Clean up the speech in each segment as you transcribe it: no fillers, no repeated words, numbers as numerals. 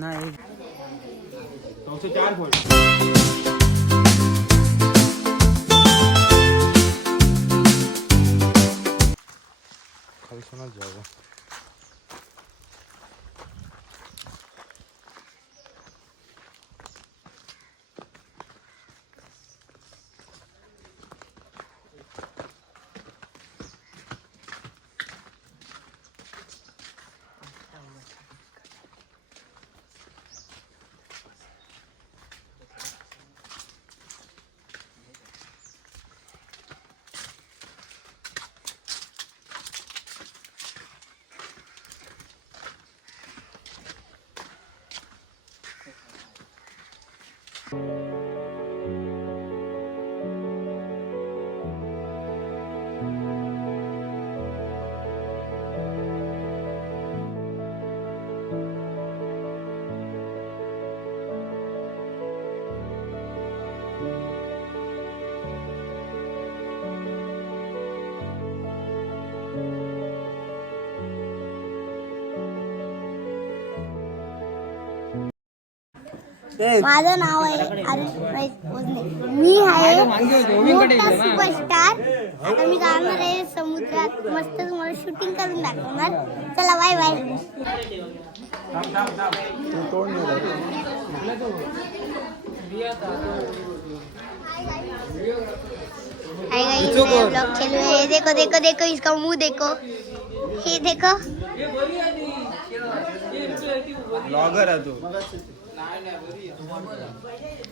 नाही 904 फूट खालसूनच जाऊ. माझं नाव आहे आरुष भोसले. मी आहे मोठा सुपरस्टार. आता मी जाणार आहे समुद्रात, मस्त तुम्हाला शूटिंग करून दाखवणार. चला bye bye. Hi guys, blog चालू है. देखो देखो देखो इसका मुंह देखो. ये देखो ब्लॉगर आहे तू.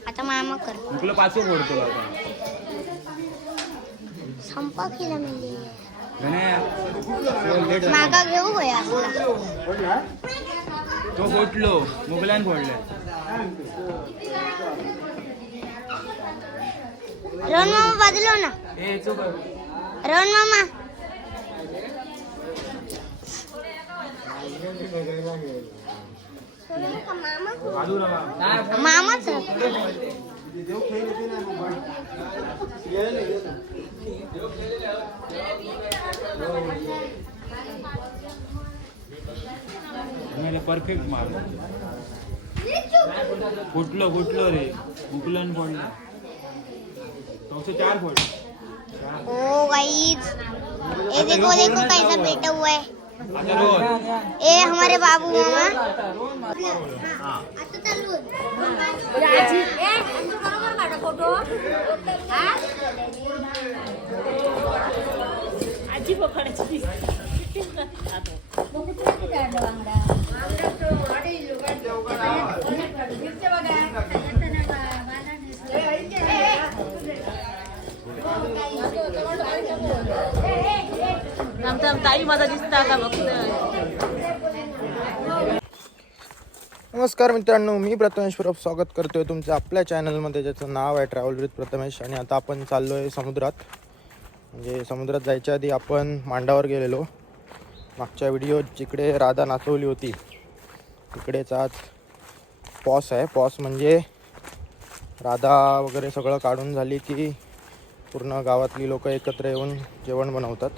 आता मामा कर. तुला पाचवं फोडतो आता. संपा केला मी. लेट मागा घेऊ होया असला. तो फोडलो मुघलान फोडले. रोहन मामा बाजूला ना. रोहन मामा मामाच परफेक्ट मार. फुटलो रे मुघलान फोडलं. 904 फूट. ओ गाइस, ये देखो देखो कैसा बैठा हुआ है. आता रोज ए हमारे बाबू मामा. आजी पकडायची. ताई माझा दिसता का बघतोय. नमस्कार मित्रांनो, मी प्रथमेश परब स्वागत करतोय तुमचं आपल्या चॅनलमध्ये, ज्याचं नाव आहे ट्रॅव्हल विथ प्रथमेश. आणि आता आपण चाललो आहे समुद्रात. म्हणजे समुद्रात जायच्या आधी आपण मांडावर गेलेलो. मागच्या व्हिडिओत जिकडे राधा नाचवली होती तिकडेच आज पॉस आहे. पॉस म्हणजे राधा वगैरे सगळं काढून झाली की पूर्ण गावातली लोक एकत्र येऊन जेवण बनवतात.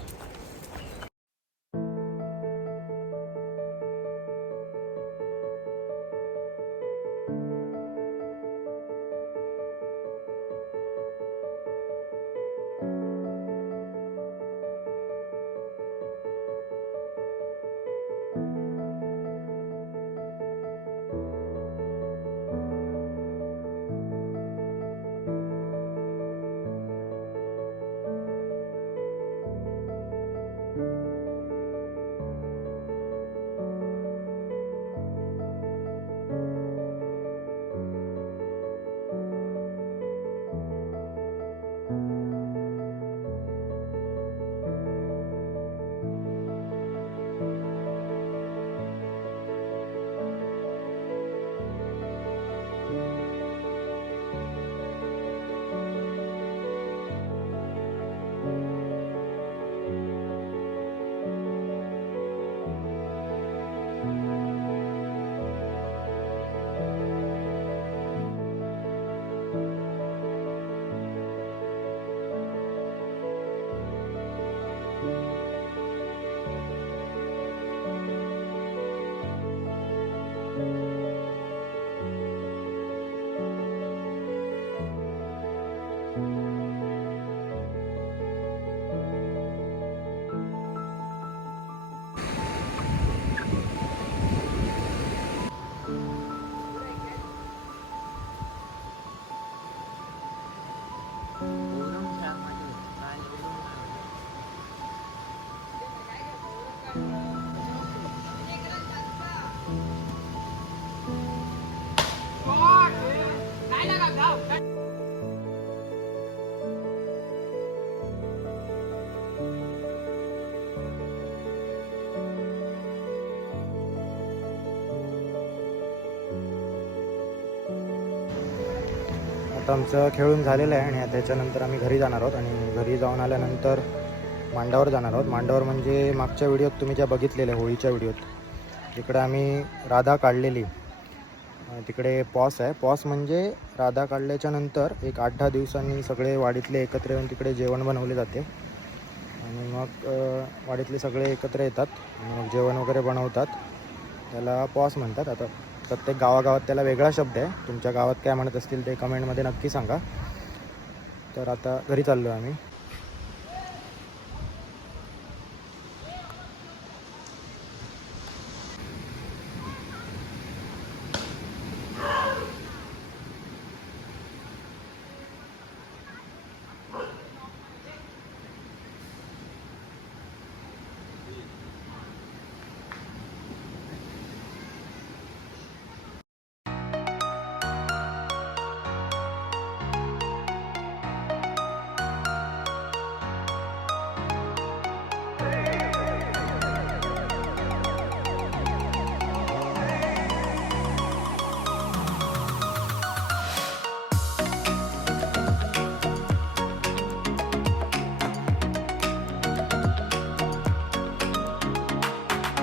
आता आमचं खेळून झालेलं आहे आणि त्याच्यानंतर आम्ही घरी जाणार आहोत आणि घरी जाऊन आल्यानंतर मांडावर जाणार आहोत. मांडावर म्हणजे मागच्या व्हिडिओत तुम्ही ज्या बघितलेल्या होळीच्या व्हिडिओत जिकडे आम्ही राधा काढलेली तिकडे पॉस आहे. पॉस म्हणजे राधा काढल्याच्या नंतर एक 8-10 दिवसांनी सगळे वाडीतले एकत्र येऊन तिकडे जेवण बनवले जाते आणि मग वाडीतले सगळे एकत्र येतात आणि मग जेवण वगैरे बनवतात. त्याला पॉस म्हणतात. आता प्रत्येक गावागावात त्याला वेगळा शब्द आहे. तुमच्या गावात काय म्हणत असतील ते कमेंटमध्ये नक्की सांगा. तर आता घरी चाललो आहे आम्ही.